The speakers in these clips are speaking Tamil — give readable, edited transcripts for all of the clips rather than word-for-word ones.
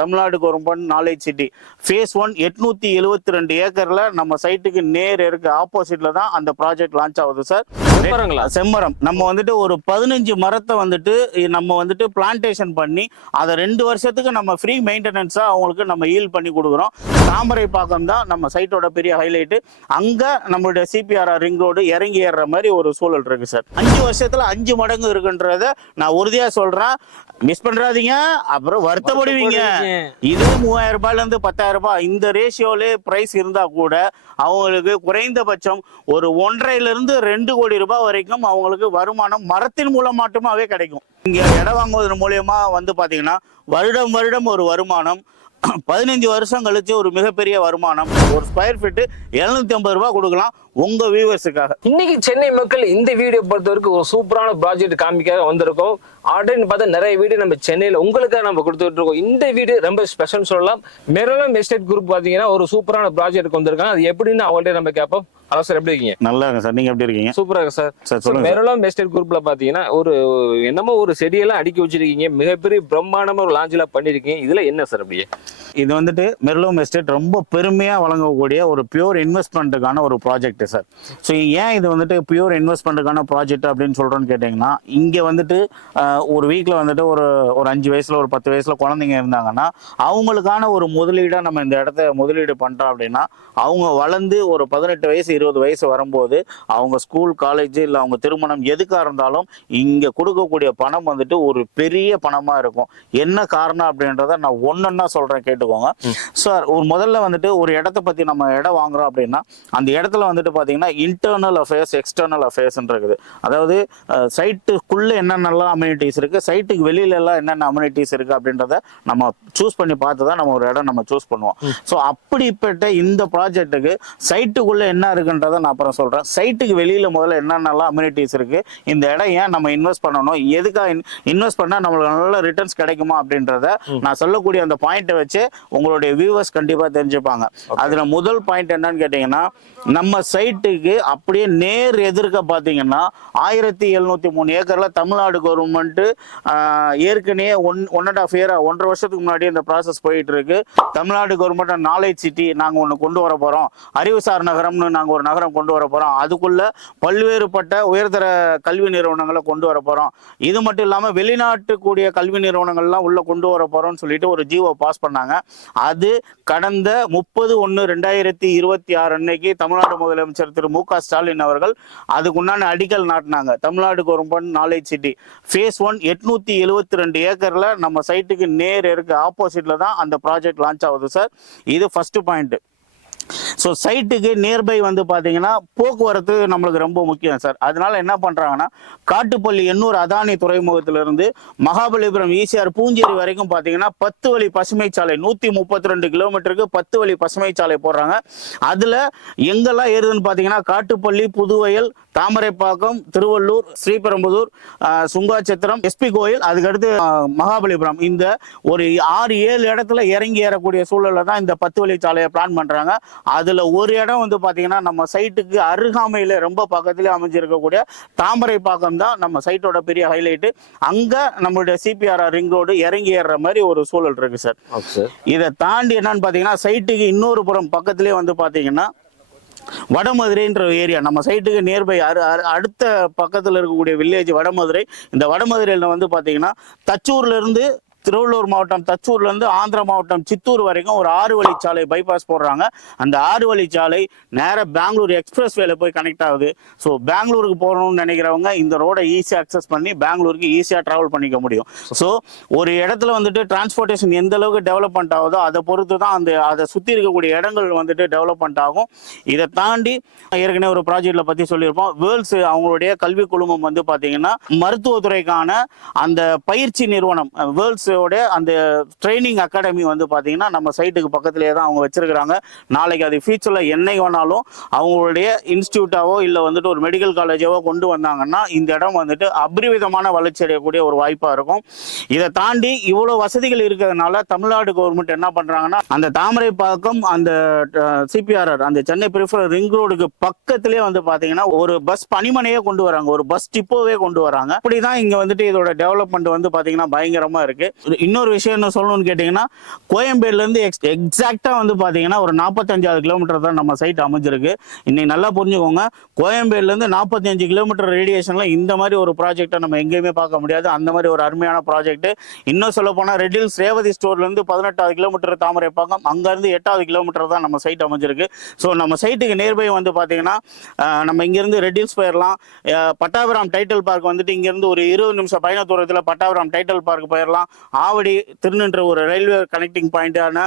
Tamil Nadu government knowledge city phase 1 872 ஏக்கர்ல நம்ம சைட்டுக்கு நேர் இருக்க ஆப்போசிட்ல தான் அந்த ப்ராஜெக்ட் லான்ச் ஆகுது சார். செம்மரம் நம்ம வந்துட்டு ஒரு 15 மரத்தை வந்துட்டு நம்ம வந்துட்டு பிளான்டேஷன் பண்ணி அதை 2 வருஷத்துக்கு நம்ம ஃப்ரீ மெயின்டெனன்ஸா அவங்களுக்கு நம்ம ஈல் பண்ணி கொடுக்குறோம். தாமரைப்பாக்கம் தான் நம்ம சைட்டோட பெரிய ஹைலைட். அங்க நம்மளுடைய சிபிஆர்ஆர் ரிங் ரோடு இறங்கி ஏறுற மாதிரி ஒரு சூழல் இருக்கு சார். 5 வருஷத்துல 5 மடங்கு இருக்குன்றத நான் உறுதியா சொல்றேன். மிஸ் பண்றாதீங்க, அப்புறம் வருத்தப்படுவீங்க. இதே 3000 ரூபாயில இருந்து 10,000 ரூபாய் இந்த ரேஷியோல பிரைஸ் இருந்தா கூட அவங்களுக்கு குறைந்தபட்சம் ஒரு 1.5 கோடி ரூபாய் வரைக்கும் அவங்களுக்கு வருமானம் மரத்தின் மூலம் மட்டுமாவே கிடைக்கும். இங்க இடம் வாங்குவதன் மூலியமா வந்து பாத்தீங்கன்னா வருடம் வருடம் ஒரு வருமானம், 15 வருஷம் கழிச்சு ஒரு மிகப்பெரிய வருமானம். ஒரு ஸ்கொயர் ஃபீட் 750 ரூபாய் கொடுக்கலாம் உங்க வியூவர்ஸுக்காக. இன்னைக்கு சென்னை மக்கள் இந்த வீடியோ பொறுத்த வரைக்கும் ஒரு சூப்பரான ப்ராஜெக்ட் காமிக்காக வந்திருக்கோம். ஆல்ரெடி பார்த்தா நிறைய வீடியோ நம்ம சென்னையில உங்களுக்காக நம்ம கொடுத்துட்டு இருக்கோம். இந்த வீடியோ ரொம்ப ஸ்பெஷல் சொல்லலாம். மெரலம் எஸ்டேட் குரூப் பாத்தீங்கன்னா ஒரு சூப்பரான ப்ராஜெக்ட் வந்திருக்காங்க. அது எப்படின்னு அவங்கள்ட்ட நம்ம கேட்போம். ஹலோ சார், எப்படி இருக்கீங்க? நல்லா இருக்கு சார், நீங்க எப்படி இருக்கீங்க? சூப்பரா இருக்கு சார். மெரலம் எஸ்டேட் குரூப்ல பாத்தீங்கன்னா ஒரு என்னமோ ஒரு செடியெல்லாம் அடுக்கி வச்சிருக்கீங்க. மிகப்பெரிய பிரம்மாண்டமா ஒரு லாஞ்சில பண்ணிருக்கீங்க. இதுல என்ன சார் அப்படியே? இது வந்துட்டு மெர்லோம் எஸ்டேட் ரொம்ப பெருமையா வழங்கக்கூடிய ஒரு பியூர் இன்வெஸ்ட்மெண்ட்டுக்கான ஒரு ப்ராஜெக்ட் சார். ஸோ ஏன் இது வந்துட்டு பியூர் இன்வெஸ்ட்மெண்ட்டுக்கான ப்ராஜெக்ட் அப்படின்னு சொல்றோன்னு கேட்டீங்கன்னா, இங்க வந்துட்டு ஒரு வீக்ல வந்துட்டு ஒரு 5 வயசுல ஒரு 10 வயசுல குழந்தைங்க இருந்தாங்கன்னா அவங்களுக்கான ஒரு முதலீடா நம்ம இந்த இடத்த முதலீடு பண்றோம் அப்படின்னா அவங்க வளர்ந்து ஒரு 18 வயசு 20 வயசு வரும்போது அவங்க ஸ்கூல் காலேஜ் இல்லை அவங்க திருமணம் எதுக்கா இருந்தாலும் இங்க கொடுக்கக்கூடிய பணம் வந்துட்டு ஒரு பெரிய பணமா இருக்கும். என்ன காரணம் அப்படின்றத நான் ஒன்னொன்னா சொல்றேன், கேட்டுக்கோங்க சார். ஒரு முதல்ல வந்துட்டு ஒரு இடத்த பத்தி நம்ம இடம் வாங்குறோம் அப்படின்னா அந்த இடத்துல வந்துட்டு பாத்தீங்கன்னா இன்டர்னல் அஃபேர்ஸ் எக்ஸ்டர்னல் அஃபேர்ஸ் இருக்குது. அதாவது சைட்டுக்குள்ள என்னென்னலாம் அம்யூனிட்டிஸ் இருக்கு, சைட்டுக்கு வெளியில எல்லாம் என்னென்ன அம்யூனிட்டிஸ் இருக்கு அப்படின்றத நம்ம சூஸ் பண்ணி பார்த்து தான் நம்ம ஒரு இடம் நம்ம சூஸ் பண்ணுவோம். ஸோ அப்படிப்பட்ட இந்த ப்ராஜெக்ட்டுக்கு சைட்டுக்குள்ள என்ன இருக்குன்றத நான் அப்புறம் சொல்றேன். சைட்டுக்கு வெளியில முதல்ல என்னென்னலாம் அம்யூனிட்டிஸ் இருக்கு, இந்த இடம் ஏன் நம்ம இன்வெஸ்ட் பண்ணணும், எதுக்காக இன்வெஸ்ட் பண்ணா நம்மளுக்கு நல்ல ரிட்டர்ன்ஸ் கிடைக்குமா அப்படின்றத நான் சொல்லக்கூடிய அந்த பாயிண்ட்டை வச்சு உங்களுடைய வியூவர்ஸ் கண்டிப்பா தெரிஞ்சுப்பாங்க. அதுல முதல் பாயிண்ட் என்னன்னு கேட்டீங்கன்னா, நம்ம சைட்டுக்கு அப்படியே நேர் எதிர்க்க பாத்தீங்கன்னா 1703 ஏக்கர்ல தமிழ்நாடு கவர்மெண்ட் ஏற்கனவே 1.5 இயர் 1.5 வருஷத்துக்கு முன்னாடி இந்த ப்ராசஸ் போயிட்டு இருக்கு. தமிழ்நாடு கவர்மெண்ட் நாலேஜ் சிட்டி நாங்க ஒண்ணு கொண்டு வர போறோம், அறிவுசார் நகரம்னு நாங்க ஒரு நகரம் கொண்டு வர போறோம், அதுக்குள்ள பல்வேறுபட்ட உயர்தர கல்வி நிறுவனங்களை கொண்டு வர போறோம், இது மட்டும் இல்லாம வெளிநாட்டு கூடிய கல்வி நிறுவனங்கள்லாம் உள்ள கொண்டு வர போறோம்னு சொல்லிட்டு ஒரு ஜிஓ பாஸ் பண்ணாங்க. அது கடந்த 30/1/2026 அன்னைக்கு தமிழ்நாடு முதலமைச்சர் திரு மு க ஸ்டாலின் அவர்கள் அதுக்குண்டான அடிக்கல் நாட்டினாங்க. Tamil Nadu government knowledge city phase 1 872 ஏக்கர்ல நம்ம சைட்டுக்கு நேர் இருக்க ஆப்போசிட்ல தான் அந்த ப்ராஜெக்ட் லான்ச் ஆகுது சார். இது ஃபர்ஸ்ட் பாயிண்ட். ஸோ சைட்டுக்கு நியர்பை வந்து பார்த்தீங்கன்னா போக்குவரத்து நம்மளுக்கு ரொம்ப முக்கியம் சார். அதனால என்ன பண்ணுறாங்கன்னா காட்டுப்பள்ளி எண்ணூர் அதானி துறைமுகத்திலிருந்து மகாபலிபுரம் ஈசிஆர் பூஞ்சேரி வரைக்கும் பார்த்தீங்கன்னா 10 வழி பசுமை சாலை 132 கிலோமீட்டருக்கு 10 வழி பசுமை சாலை போடுறாங்க. அதில் எங்கெல்லாம் ஏறுதுன்னு பார்த்தீங்கன்னா காட்டுப்பள்ளி, புதுவயல், தாமரைப்பாக்கம், திருவள்ளூர், ஸ்ரீபெரும்புதூர், சுங்காச்சத்திரம், எஸ்பி கோயில், அதுக்கடுத்து மகாபலிபுரம், இந்த ஒரு 6-7 இடத்துல இறங்கி ஏறக்கூடிய சூழல்ல தான் இந்த 10 வழி சாலையை பிளான் பண்றாங்க. அதுல ஒரு இடம் வந்து பாத்தீங்கன்னா நம்ம சைட்டுக்கு அருகாமையில ரொம்ப பக்கத்துல அமைஞ்சிருக்கக்கூடிய தாமரைப்பாக்கம் தான் நம்ம சைட்டோட பெரிய ஹைலைட். அங்க நம்மளுடைய சிபிஆர்ஆர் ரிங் ரோடு இறங்கி ஏறுற மாதிரி ஒரு சூழல் இருக்கு சார். இதை தாண்டி என்னன்னு பாத்தீங்கன்னா சைட்டுக்கு இன்னொரு புறம் பக்கத்திலே வந்து பாத்தீங்கன்னா வடமதுரைன்ற ஏரியா நம்ம சைட்டுக்கு நியர்பை அடுத்த பக்கத்தில் இருக்கக்கூடிய வில்லேஜ் வடமதுரை. இந்த வடமதுரையில் வந்து பாத்தீங்கன்னா தச்சூர்ல இருந்து திருவள்ளூர் மாவட்டம், தச்சூர்ல இருந்து ஆந்திரா மாவட்டம் சித்தூர் வரைக்கும் ஒரு 6 வழிச்சாலை பைபாஸ் போடுறாங்க. அந்த 6 வழிச்சாலை நேர பெங்களூர் எக்ஸ்பிரஸ் வேல போய் கனெக்ட் ஆகுது. ஸோ பெங்களூருக்கு போகணும்னு நினைக்கிறவங்க இந்த ரோடை ஈஸியாக அக்சஸ் பண்ணி பெங்களூருக்கு ஈஸியாக டிராவல் பண்ணிக்க முடியும். ஸோ ஒரு இடத்துல வந்துட்டு டிரான்ஸ்போர்ட்டேஷன் எந்த அளவுக்கு டெவலப்மெண்ட் ஆகுதோ அதை பொறுத்து தான் அதை சுற்றி இருக்கக்கூடிய இடங்கள் வந்துட்டு டெவலப்மெண்ட் ஆகும். இதை தாண்டி ஏற்கனவே ஒரு ப்ராஜெக்ட்ல பற்றி சொல்லியிருப்போம். வேர்ல்ஸ் அவங்களுடைய கல்வி குழுமம் வந்து பார்த்தீங்கன்னா மருத்துவத்துறைக்கான அந்த பயிற்சி நிறுவனம் வேர்ல்ஸ் அந்த ட்ரைனிங் அகாடமி வந்து பாத்தீங்கன்னா நம்ம சைட்டுக்கு பக்கத்திலேயே தான் அவங்க வச்சிருக்காங்க. நாளைக்கு அது ஃபியூச்சர்ல என்னைக்கு வேணாலும் அவங்களுடைய இன்ஸ்டியூட்டாவோ இல்ல வந்துட்டு ஒரு மெடிக்கல் காலேஜாவோ கொண்டு வந்தாங்கன்னா இந்த இடம் வந்துட்டு அபரிவிதமான வளர்ச்சி அடையக்கூடிய ஒரு வாய்ப்பா இருக்கும். இதை தாண்டி இவ்வளவு வசதிகள் இருக்கிறதுனால தமிழ்நாடு கவர்மெண்ட் என்ன பண்றாங்கன்னா அந்த தாமரைப்பாக்கம் அந்த சிபிஆர்ஆர் அந்த சென்னை பெரிஃபரல் ரிங் ரோடுக்கு பக்கத்திலே வந்து பாத்தீங்கன்னா ஒரு பஸ் பணிமனையே கொண்டு வராங்க, ஒரு பஸ் டிப்போவே கொண்டு வராங்க. அப்படிதான் இங்க வந்துட்டு இதோட டெவலப்மெண்ட் வந்து பாத்தீங்கன்னா பயங்கரமா இருக்கு. இன்னொரு விஷயம் என்ன சொல்லணும்னு கேட்டீங்கன்னா, கோயம்பேடுல இருந்து எக்ஸாக்டா வந்து பாத்தீங்கன்னா ஒரு 45 கிலோமீட்டர் தான் நம்ம சைட் அமைஞ்சிருக்கு. இன்னைக்கு நல்லா புரிஞ்சுக்கோங்க, கோயம்பேடுல இருந்து 45 கிலோமீட்டர் ரேடியேஷன்ல இந்த மாதிரி ஒரு ப்ராஜெக்டை நம்ம எங்கேயுமே பார்க்க முடியாது. அந்த மாதிரி ஒரு அருமையான ப்ராஜெக்ட். இன்னும் சொல்ல போனா ரெட் ஹில்ஸ் ரேவதி ஸ்டோர்ல இருந்து 18 கிலோமீட்டர் தாமரைப்பாக்கம், அங்க இருந்து 8 கிலோமீட்டர் தான் நம்ம சைட் அமைஞ்சிருக்கு. ஸோ நம்ம சைட்டுக்கு நேர்பை வந்து பாத்தீங்கன்னா நம்ம இங்க இருந்து ரெட் ஹில்ஸ் போயிடலாம். பட்டாபிராம் டைட்டில் பார்க் வந்துட்டு இங்க இருந்து ஒரு 20 நிமிஷம் பயண தூரத்துல பட்டாபிராம் டைட்டில் பார்க் போயிடலாம். ஆவடி திருநின்ற ஒரு ரயில்வே கனெக்டிங் பாயிண்டான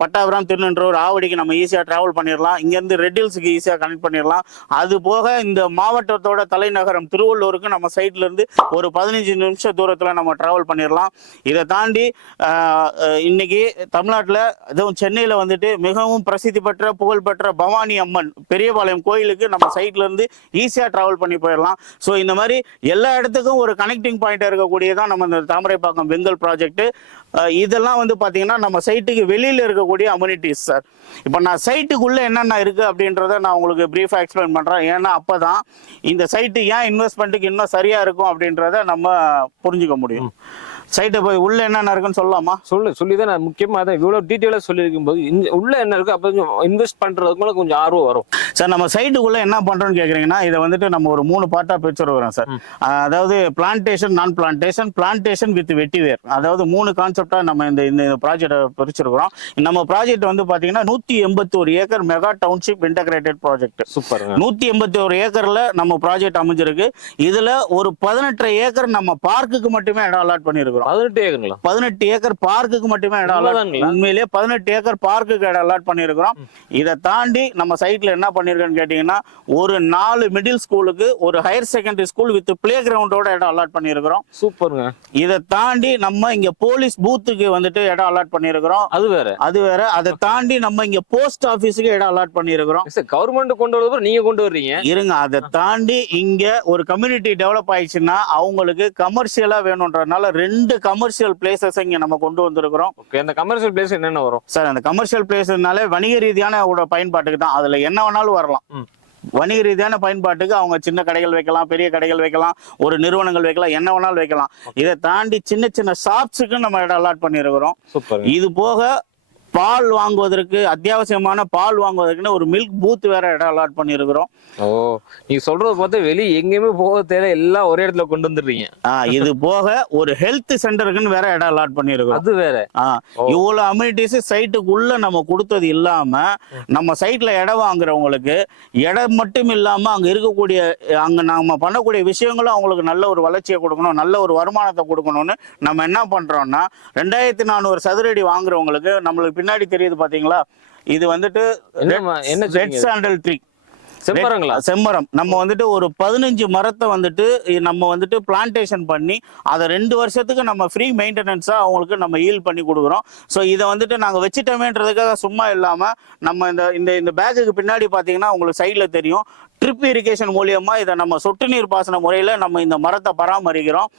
பட்டாபிராம் திருநின்ற ஒரு ஆவடிக்கு நம்ம ஈஸியாக டிராவல் பண்ணிடலாம். இங்கேருந்து ரெட் ஹில்ஸுக்கு ஈஸியாக கனெக்ட் பண்ணிடலாம். அது போக இந்த மாவட்டத்தோட தலைநகரம் திருவள்ளூருக்கு நம்ம சைட்ல இருந்து ஒரு 15 நிமிஷம் தூரத்தில் நம்ம டிராவல் பண்ணிடலாம். இதை தாண்டி இன்னைக்கு தமிழ்நாட்டில் அதுவும் சென்னையில் வந்துட்டு மிகவும் பிரசித்தி பெற்ற புகழ்பெற்ற பவானி அம்மன் பெரியபாளையம் கோயிலுக்கு நம்ம சைட்ல இருந்து ஈஸியாக டிராவல் பண்ணி போயிடலாம். ஸோ இந்த மாதிரி எல்லா இடத்துக்கும் ஒரு கனெக்டிங் பாயிண்ட் இருக்கக்கூடியதான் நம்ம இந்த தாமரைப்பாக்கம் வெங்கல் ப்ராஜெக்ட். இதெல்லாம் வந்து பாத்தீங்கன்னா நம்ம சைட்டுக்கு வெளியில இருக்கக்கூடிய அம்யூனிட்டிஸ் சார். இப்போ நான் சைட்டுக்குள்ள என்னென்ன இருக்கு அப்படின்றத நான் உங்களுக்கு பிரீஃபா எக்ஸ்பிளைன் பண்றேன். ஏன்னா அப்பதான் இந்த சைட்டு ஏன் இன்வெஸ்ட்மெண்ட்டுக்கு இன்னும் சரியா இருக்கும் அப்படின்றத நம்ம புரிஞ்சுக்க முடியும். சைட்டை போய் உள்ள என்னென்ன இருக்குன்னு சொல்லலாமா? சொல்லிதான் நான் முக்கியமா அதை இவ்வளவு டீட்டெயிலா சொல்லியிருக்கும் போது உள்ள என்ன இருக்கு அப்ப இன்வெஸ்ட் பண்றதுக்கு கொஞ்சம் ஆர்வம் வரும் சார். நம்ம சைட்டுக்குள்ள என்ன பண்றோம்னு கேக்குறீங்கன்னா, இதை வந்துட்டு நம்ம ஒரு 3 பார்ட்டா பிரிச்சிருக்கிறோம் சார். அதாவது பிளான்டேஷன், நான் பிளான்டேஷன், பிளான்டேஷன் வித் வெட்டிவேர், அதாவது 3 கான்செப்டா நம்ம இந்த ப்ராஜெக்டை பிரிச்சிருக்கிறோம். நம்ம ப்ராஜெக்ட் வந்து பாத்தீங்கன்னா 181 acre mega township integrated project. Super. 181 ஏக்கர்ல நம்ம ப்ராஜெக்ட் அமைஞ்சிருக்கு. இதுல ஒரு 18 ஏக்கர் நம்ம பார்க்குக்கு மட்டுமே இடம் அலாட் பண்ணிருக்கிறோம். 18 ஏக்கர் பார்க்குக்கு மட்டுமே இடம் அலாட். உண்மையிலேயே 18 ஏக்கர் பார்க்குக்கு இடம் அலாட் பண்ணிருக்கிறோம். இதை தாண்டி நம்ம சைட்ல என்ன பண்ணிருக்கோம்னு கேட்டீங்கன்னா, ஒரு 4 மிடில் ஸ்கூலுக்கு, ஒரு higher secondary school with play கிரவுண்டோட இடம் அலாட் பண்ணிருக்கிறோம். சூப்பருங்க. இதை தாண்டி நம்ம இங்க போலீஸ் பூத்துக்கு வந்துட்டு இடம் அலாட் பண்ணிருக்கிறோம். அது வேற. அதை தாண்டி நம்ம இங்க போஸ்ட் ஆபீஸுக்கு இடம் அலாட் பண்ணிருக்கிறோம். கவர்மெண்ட் கொண்டு வரது நீங்க கொண்டு வர்றீங்க இருங்க. அதை தாண்டி இங்க ஒரு கம்யூனிட்டி டெவலப் ஆயிடுச்சுன்னா அவங்களுக்கு கமர்ஷியலா வேணும்ன்றதுனால 2 கமர்ஷியல் பிளேசஸ் இங்க நம்ம கொண்டு வந்திருக்கிறோம். அந்த கமர்ஷியல் பிளேஸ் என்னென்ன வரும் சார்? அந்த கமர்ஷியல் பிளேஸ்னாலே வணிக ரீதியான பயன்பாட்டுக்கு தான். அதுல என்ன வேணாலும் வரலாம். வணிக ரீதியான பயன்பாட்டுக்கு அவங்க சின்ன கடைகள் வைக்கலாம், பெரிய கடைகள் வைக்கலாம், ஒரு நிறுவனங்கள் வைக்கலாம், என்ன வேணாலும் வைக்கலாம். இதை தாண்டி சின்ன சின்ன ஷாப்ஸுக்கு நம்ம இடம் அலாட் பண்ணிருக்கிறோம். இது போக பால் வாங்குவதற்கு, அத்தியாவசியமான பால் வாங்குவதற்குன்னு ஒரு மில்க் பூத் வேற இடம் அலாட் பண்ணிருக்கிறோம். ஓ, நீ சொல்றது பார்த்தா வெளியே எங்கேயுமே போக தேவை, எல்லாம் ஒரே இடத்துல கொண்டு வந்துடுறீங்க. இது போக ஒரு ஹெல்த் சென்டருக்குன்னு வேற இடம் அலாட் பண்ணிருக்கோம். அது வேற. இவ்வளவு அம்யூனிட்டிஸ் சைட்டுக்குள்ள நம்ம கொடுத்தது இல்லாம, நம்ம சைட்ல இடம் வாங்குறவங்களுக்கு இடம் மட்டும் இல்லாம அங்க இருக்கக்கூடிய, அங்க நம்ம பண்ணக்கூடிய விஷயங்களும் அவங்களுக்கு நல்ல ஒரு வளர்ச்சியை கொடுக்கணும், நல்ல ஒரு வருமானத்தை கொடுக்கணும்னு நம்ம என்ன பண்றோம்னா, 2400 சதுரடி வாங்குறவங்களுக்கு நம்மளுக்கு பின்னாடி தெரியுது பாத்தீங்களா, இது வந்துட்டு ரெட் சாண்டல் ட்ரீ, செம்மரம். நம்ம வந்துட்டு ஒரு 15 மரத்தை வந்துட்டு நம்ம வந்துட்டு பிளான்டேஷன் பண்ணி அதை 2 வருஷத்துக்கு நம்ம ஃப்ரீ மெயின்டெனன்ஸா அவங்களுக்கு நம்ம ஈல்ட் பண்ணி கொடுக்குறோம். ஸோ இதை வந்துட்டு நாங்க வச்சுட்டோமேன்றதுக்காக சும்மா இல்லாம நம்ம இந்த பேக்குக்கு பின்னாடி பாத்தீங்கன்னா உங்களுக்கு சைட்ல தெரியும், ட்ரிப் இரிகேஷன் மூலியமா இதை நம்ம சொட்டு நீர் பாசன முறையில நம்ம இந்த மரத்தை பராமரிக்கிறோம்.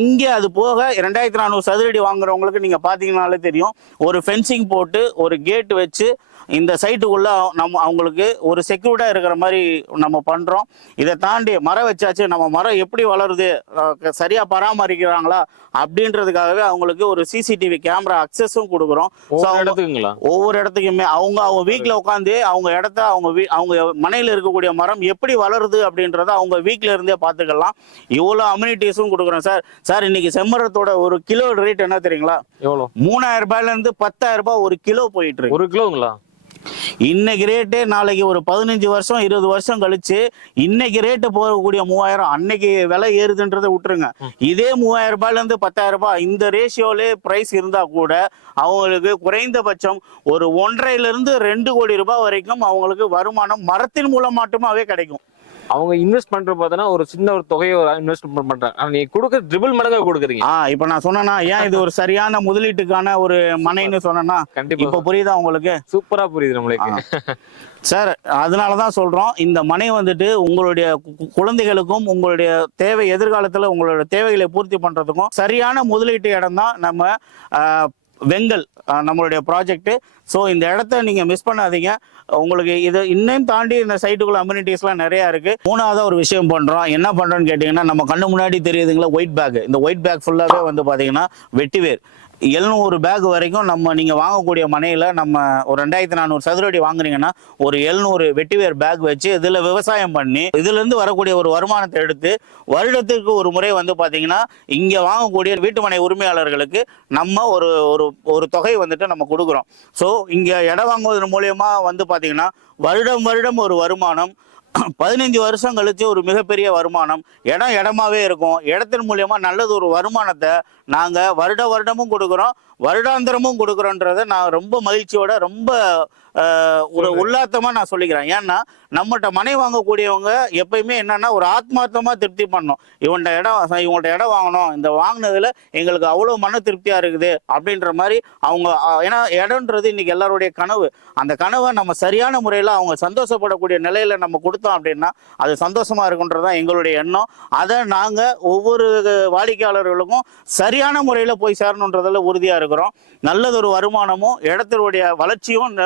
இங்கே அது போக 2400 சதுரடி வாங்குறவங்களுக்கு நீங்க பாத்தீங்கன்னாலே தெரியும், ஒரு ஃபென்சிங் போட்டு ஒரு கேட் வச்சு இந்த சைட்டுக்குள்ள நம்ம அவங்களுக்கு ஒரு செக்யூர்டா இருக்கிற மாதிரி நம்ம பண்றோம். இதை தாண்டி மரம் வச்சாச்சு, நம்ம மரம் எப்படி வளருது, சரியா பராமரிக்கிறாங்களா அப்படின்றதுக்காகவே அவங்களுக்கு ஒரு சிசிடிவி கேமரா அக்சஸும் கொடுக்குறோம். ஒவ்வொரு இடத்துக்குமே அவங்க வீட்ல உட்காந்து அவங்க இடத்த அவங்க மனையில இருக்கக்கூடிய மரம் எப்படி வளருது அப்படின்றத அவங்க வீட்ல இருந்தே பாத்துக்கலாம். இவ்வளவு அம்யூனிட்டிஸும் கொடுக்குறோம் சார். சார், இன்னைக்கு செம்மரத்தோட ஒரு கிலோ ரேட் என்ன தெரியுங்களா? 3000 ரூபாயில இருந்து 10,000 ரூபாய் ஒரு கிலோ போயிட்டு இருக்கு. 1 கிலோங்களா? இன்னைக்கு ரேட்டு நாளைக்கு ஒரு 15 வருஷம் 20 வருஷம் கழிச்சு இன்னைக்கு ரேட்டு போகக்கூடிய 3000, அன்னைக்கு விலை ஏறுதுன்றதை விட்டுருங்க. இதே 3000 ரூபாயில இருந்து 10,000 ரூபாய் இந்த ரேஷியோலே பிரைஸ் இருந்தா கூட அவங்களுக்கு குறைந்தபட்சம் ஒரு 1.5 இருந்து 2 கோடி ரூபாய் வரைக்கும் அவங்களுக்கு வருமானம் மரத்தின் மூலம் மட்டுமாவே கிடைக்கும். அவங்க இன்வெஸ்ட் பண்ற பார்த்தா ஒரு சின்ன ஒரு தொகையை இன்வெஸ்ட் பண்றாங்க, ஆனா நீங்க கொடுக்க ட்ரிபிள் மடங்கா கொடுக்குறீங்க. இப்ப நான் சொன்னா ஏன் இது ஒரு சரியான முதலீட்டுக்கான ஒரு மனைன்னு சொன்னா கண்டிப்பா இப்ப புரியுதா உங்களுக்கு? சூப்பரா புரியுது நம்மளுக்கு சார். அதனாலதான் சொல்றோம், இந்த மனை வந்துட்டு உங்களுடைய குழந்தைகளுக்கும் உங்களுடைய தேவை, எதிர்காலத்துல உங்களுடைய தேவைகளை பூர்த்தி பண்றதுக்கும் சரியான முதலீட்டு இடம் தான் நம்ம வெங்கல் நம்மளுடைய ப்ராஜெக்ட். ஸோ இந்த இடத்த நீங்க மிஸ் பண்ணாதீங்க. உங்களுக்கு இது இன்னும் தாண்டி இந்த சைட்டுக்குள்ள அம்யூனிட்டிஸ்லாம் நிறைய இருக்கு. 3ஆவதா ஒரு விஷயம் பண்றோம். என்ன பண்றோம்னு கேட்டீங்கன்னா, நம்ம கண்ணு முன்னாடி தெரியுதுங்களா ஒயிட் பேக். இந்த ஒயிட் பேக் ஃபுல்லாவே வந்து பாத்தீங்கன்னா வெட்டிவேர். 700 பேக் வரைக்கும் நம்ம நீங்க வாங்கக்கூடிய மனையில நம்ம ஒரு 2400 சதுர அடி வாங்குறீங்கன்னா ஒரு 700 வெட்டிவேர் பேக் வச்சு இதுல விவசாயம் பண்ணி இதுல இருந்து வரக்கூடிய ஒரு வருமானத்தை எடுத்து வருடத்திற்கு ஒரு முறை வந்து பாத்தீங்கன்னா இங்க வாங்கக்கூடிய வீட்டுமனை உரிமையாளர்களுக்கு நம்ம ஒரு ஒரு ஒரு தொகை வந்துட்டு நம்ம கொடுக்குறோம். ஸோ இங்க இடம் வாங்குவதன் மூலியமா வந்து பாத்தீங்கன்னா வருடம் வருடம் ஒரு வருமானம், 15 வருஷம் கழிச்சு ஒரு மிகப்பெரிய வருமானம். இடமாவே இருக்கும். இடத்தின் மூலியமா நல்லது ஒரு வருமானத்தை நாங்க வருடமும் கொடுக்குறோம், வருடாந்திரமும் கொடுக்குறோன்றத நான் ரொம்ப மகிழ்ச்சியோட ரொம்ப ஒரு உள்ளார்த்தமா நான் சொல்லிக்கிறேன். ஏன்னா நம்மகிட்ட மனை வாங்கக்கூடியவங்க எப்பயுமே என்னன்னா ஒரு ஆத்மார்த்தமா திருப்தி பண்ணணும். இவங்கள்ட்ட இடம் வாங்கணும், இந்த வாங்கினதுல எங்களுக்கு அவ்வளவு மன திருப்தியா இருக்குது அப்படின்ற மாதிரி அவங்க, ஏன்னா இடம்ன்றது இன்னைக்கு எல்லாருடைய கனவு. அந்த கனவை நம்ம சரியான முறையில அவங்க சந்தோஷப்படக்கூடிய நிலையில நம்ம கொடுத்தோம் அப்படின்னா அது சந்தோஷமா இருக்குன்றதுதான் எங்களுடைய எண்ணம். அதை நாங்க ஒவ்வொரு வாடிக்கையாளர்களுக்கும் சரியான முறையில போய் சேரணுன்றதுல உறுதியா இருக்கிறோம். நல்லதொரு வருமானமும் இடத்தினுடைய வளர்ச்சியும்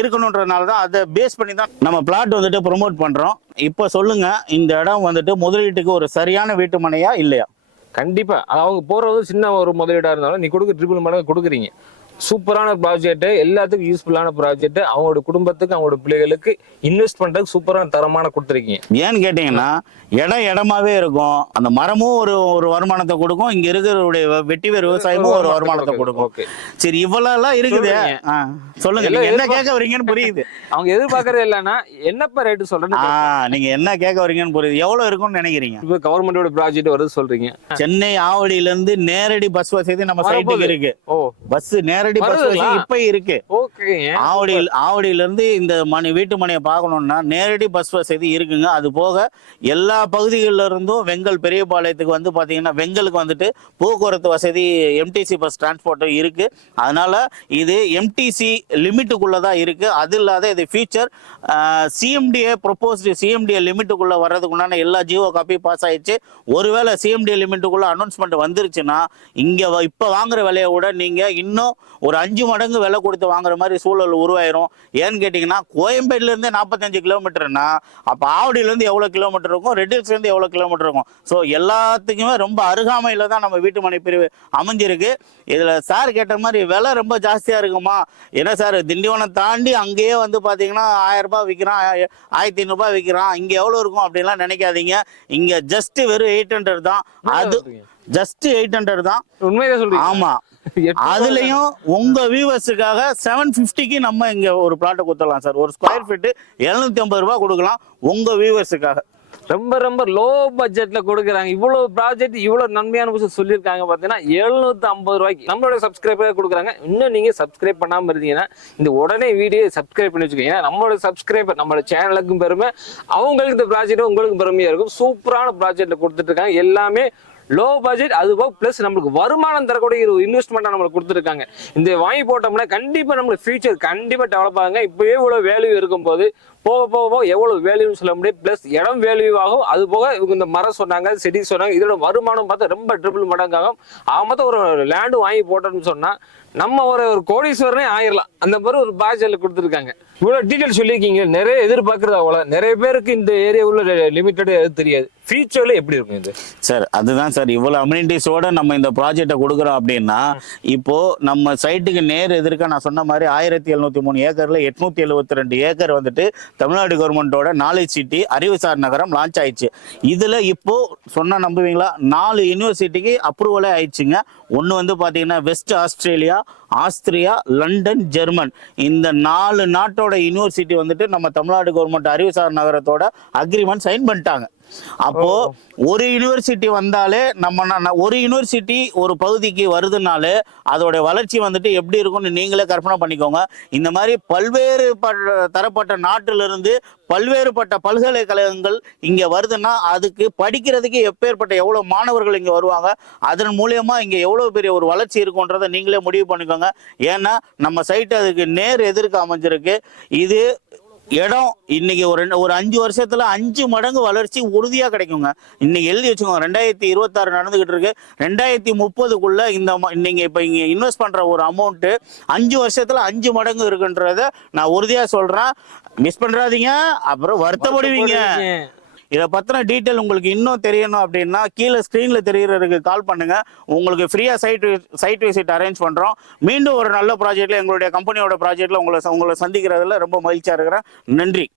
இருக்கணுன்றதுனால தான் அதை பேஸ் பண்ணி தான் நம்ம பிளாட் வந்துட்டு ப்ரொமோட் பண்றோம். இப்போ சொல்லுங்க, இந்த இடம் வந்துட்டு முதலீட்டுக்கு ஒரு சரியான வீட்டு மனையா இல்லையா? கண்டிப்பா அவங்க போறது சின்ன ஒரு முதலீடா இருந்தாலும் நீ கொடுக்க ட்ரிபிள் மடங்கு கொடுக்குறீங்க. சூப்பரான ப்ராஜெக்ட், எல்லாத்துக்கும் யூஸ்ஃபுல்லான ப்ராஜெக்ட், அவங்களோட குடும்பத்துக்கு அவங்களோட பிள்ளைகளுக்கு இன்வெஸ்ட் பண்றதுக்கு சூப்பரான தரமான கொடுத்துருக்கீங்க. ஏன்னு கேட்டீங்கன்னா இடமாவே இருக்கும். அந்த மரமும் ஒரு ஒரு வருமானத்தை கொடுக்கும், இங்க இருக்கிற வெட்டிவேர் விவசாயமும் ஒரு வருமானத்தை கொடுக்கும். சரி, இவ்வளவு இருக்குது. சொல்லுங்க, என்ன கேட்க வரீங்கன்னு புரியுது. அவங்க எதிர்பார்க்கறது இல்லைன்னா என்னப்பா ரேட்டு சொல்றேன்னு நீங்க என்ன கேட்க வரீங்கன்னு புரியுது. எவ்வளவு இருக்கும்னு நினைக்கிறீங்க? இப்போ கவர்மெண்டோட ப்ராஜெக்ட் வருது சொல்றீங்க. சென்னை ஆவடியில இருந்து நேரடி பஸ் வசதி நம்ம சைட்டுக்கு இருக்கு. பஸ் நேரடி பஸ் வசதி இப்ப இருக்கு. ஆவடியில இருந்து இந்த வீட்டு மனையை பார்க்கணும்னா நேரடி பஸ் வசதி இருக்குங்க. அது போக எல்லா பகுதிகளில் இருந்தும் வெங்கல் பெரியபாளையத்துக்கு வந்து பாத்தீங்கன்னா வெங்கலுக்கு வந்துட்டு போக்குவரத்து வசதி எம்டிசி பஸ் டிரான்ஸ்போர்ட் இருக்கு. அதனால இது எம்டிசி லிமிட்டுக்குள்ளதான் இருக்கு. அது இல்லாத இது ஃபியூச்சர் சிஎம்டிஏ ப்ரொபோஸ்டு சிஎம்டிஏ லிமிட்டுக்குள்ள வர்றதுக்குண்டான எல்லா ஜியோ காப்பி பாஸ் ஆயிடுச்சு. ஒருவேளை சிஎம்டிஏ லிமிட்டுக்குள்ள அனௌன்ஸ்மெண்ட் வந்துருச்சுன்னா இங்க இப்ப வாங்குற விலையை விட நீங்க இன்னும் ஒரு 5 மடங்கு விலை கொடுத்து வாங்குற மாதிரி சூழல் உருவாயிரும். ஏன்னு கேட்டீங்கன்னா கோயம்பேடுல இருந்து 45 கிலோமீட்டர்னா அப்ப ஆவடியில இருந்து எவ்வளவு கிலோமீட்டர் இருக்கும், ரெட்டில்ஸ்ல இருந்து எவ்வளவு கிலோமீட்டர் இருக்கும். ஸோ எல்லாத்துக்குமே ரொம்ப அருகாமையில தான் நம்ம வீட்டு மனை பிரிவு அமைஞ்சிருக்கு. இதுல சார் கேட்ட மாதிரி விலை ரொம்ப ஜாஸ்தியா இருக்குமா? என்ன சார், திண்டிவனம் தாண்டி அங்கேயே வந்து பாத்தீங்கன்னா 1000 ரூபாய் விற்கிறான், 1500 ரூபாய் விற்கிறான், இங்க எவ்வளவு இருக்கும் அப்படின்லாம் நினைக்காதீங்க. இங்க ஜஸ்ட் வெறும் 800 தான். அது ஜஸ்ட் 800 தான். உண்மையிலே சொல்றீங்க? ஆமா. அதுலயும் உங்க வியூவர்ஸுக்காக 750க்கு நம்ம இங்க ஒரு பிளாட்டை கொடுத்துடலாம் சார். ஒரு ஸ்கொயர் ஃபீட் 750 ரூபாய் கொடுக்கலாம் உங்க வியூவர்ஸுக்காக. ரொம்ப ரொம்ப லோ பட்ஜெட்ல கொடுக்குறாங்க. இவ்வளவு ப்ராஜெக்ட் இவ்வளவு நன்மையான விஷயம் சொல்லியிருக்காங்க. பாத்தீங்கன்னா 750 ரூபாய்க்கு நம்மளோட சப்ஸ்கிரைபர் கொடுக்குறாங்க. இன்னும் நீங்க சப்ஸ்கிரைப் பண்ணாம இருந்தீங்கன்னா இந்த உடனே வீடியோ சப்ஸ்கிரைப் பண்ணி வச்சுக்கோங்க. ஏன்னா நம்மளோட சப்ஸ்கிரைபர் நம்மளோட சேனலுக்கும் பெருமை, அவங்களுக்கு இந்த ப்ராஜெக்ட் உங்களுக்கு பெருமையா இருக்கும். சூப்பரான ப்ராஜெக்ட்ல கொடுத்துட்டு இருக்காங்க. எல்லாமே லோ பட்ஜெட், அது போக பிளஸ் நம்மளுக்கு வருமானம் தரக்கூடிய ஒரு இன்வெஸ்ட்மெண்ட் நம்மளுக்கு கொடுத்துருக்காங்க. இந்த வாங்கி போட்டோம்னா கண்டிப்பா நம்மளுக்கு ஃபியூச்சர் கண்டிப்பா டெவலப் ஆகுங்க. இப்பவே இவ்வளவு வேல்யூ இருக்கும் போது போக போக எவ்வளவு வேல்யூன்னு சொல்ல முடியும். பிளஸ் இடம் வேல்யூ ஆகும். அது போக இவங்க இந்த மரம் சொன்னாங்க, செடி சொன்னாங்க, இதோட வருமானம் பார்த்தா ரொம்ப ட்ரிபிள் மடங்காகும். மொத்தம் ஒரு லேண்டு வாங்கி போட்டோம்னு சொன்னா நம்ம ஒரு கோடீஸ்வரனே ஆயிரலாம். அந்த மாதிரி ஒரு பாஜெட்ல கொடுத்துருக்காங்க. இவ்வளவு டீடைல் சொல்லியிருக்கீங்க. நிறைய எதிர்பார்க்கறது அவ்வளோ. நிறைய பேருக்கு இந்த ஏரியா உள்ள லிமிட்டட் எது தெரியாது. ஃபியூச்சர்ல எப்படி இருக்கும் இது சார்? அதுதான் சார், இவ்வளவு அம்யூனிட்டிஸோட நம்ம இந்த ப்ராஜெக்டை கொடுக்குறோம் அப்படின்னா இப்போ நம்ம சைட்டுக்கு நேர் எதிர்க்க நான் சொன்ன மாதிரி 1703 ஏக்கர்ல 872 ஏக்கர் வந்துட்டு தமிழ்நாடு கவர்மெண்டோட நாலேஜ் சிட்டி அறிவுசார் நகரம் லான்ச் ஆயிடுச்சு. இதுல இப்போ சொன்னா நம்புவீங்களா, 4 யூனிவர்சிட்டிக்கு அப்ரூவலே ஆயிடுச்சுங்க. ஒன்று வந்து பாத்தீங்கன்னா west Australia, Austria, London, German, இந்த 4 நாட்டோட யூனிவர்சிட்டி வந்துட்டு நம்ம தமிழ்நாடு கவர்மெண்ட் அறிவுசார் நகரத்தோட அக்ரிமெண்ட் சைன் பண்ணிட்டாங்க. அப்போ ஒரு யூனிவர்சிட்டி வந்தாலே நம்ம ஒரு யூனிவர்சிட்டி ஒரு பகுதிக்கு வருதுனாலே அதோட வளர்ச்சி வந்துட்டு எப்படி இருக்கும்னு நீங்களே கற்பனை பண்ணிக்கோங்க. இந்த மாதிரி பல்வேறு தரப்பட்ட நாட்டிலிருந்து பல்வேறுபட்ட பல்கலைக்கழகங்கள் இங்க வருதுன்னா அதுக்கு படிக்கிறதுக்கு எப்பேற்பட்ட எவ்வளவு மாணவர்கள் இங்க வருவாங்க, அதன் மூலியமா இங்க எவ்வளவு பெரிய ஒரு வளர்ச்சி இருக்கும்ன்றதை நீங்களே முடிவு பண்ணிக்கோங்க. ஏன்னா நம்ம சைட் அதுக்கு நேர் எதிர்க்க அமைஞ்சிருக்கு. இது இடம் இன்னைக்கு ஒரு 5 வருஷத்துல 5 மடங்கு வளர்ச்சி உறுதியா கிடைக்குங்க. இன்னைக்கு எழுதி வச்சுக்கோங்க, 2026 நடந்துகிட்டு இருக்கு. 2030க்குள்ள நீங்க இப்ப இங்க இன்வெஸ்ட் பண்ற ஒரு அமௌண்ட் 5 வருஷத்துல 5 மடங்கு இருக்குன்றத நான் உறுதியா சொல்றேன். மிஸ் பண்றாதீங்க, அப்புறம் வருத்தப்படுவீங்க. இதை பத்தின டீட்டெயில் உங்களுக்கு இன்னும் தெரியணும் அப்படின்னா கீழே ஸ்கிரீன்ல தெரியறதுக்கு கால் பண்ணுங்க. உங்களுக்கு ஃப்ரீயா சைட் விசிட் அரேஞ்ச் பண்றோம். மீண்டும் ஒரு நல்ல ப்ராஜெக்ட்ல எங்களுடைய கம்பெனியோட ப்ராஜெக்ட்ல உங்களை சந்திக்கிறதுல ரொம்ப மகிழ்ச்சியா இருக்கிறேன். நன்றி.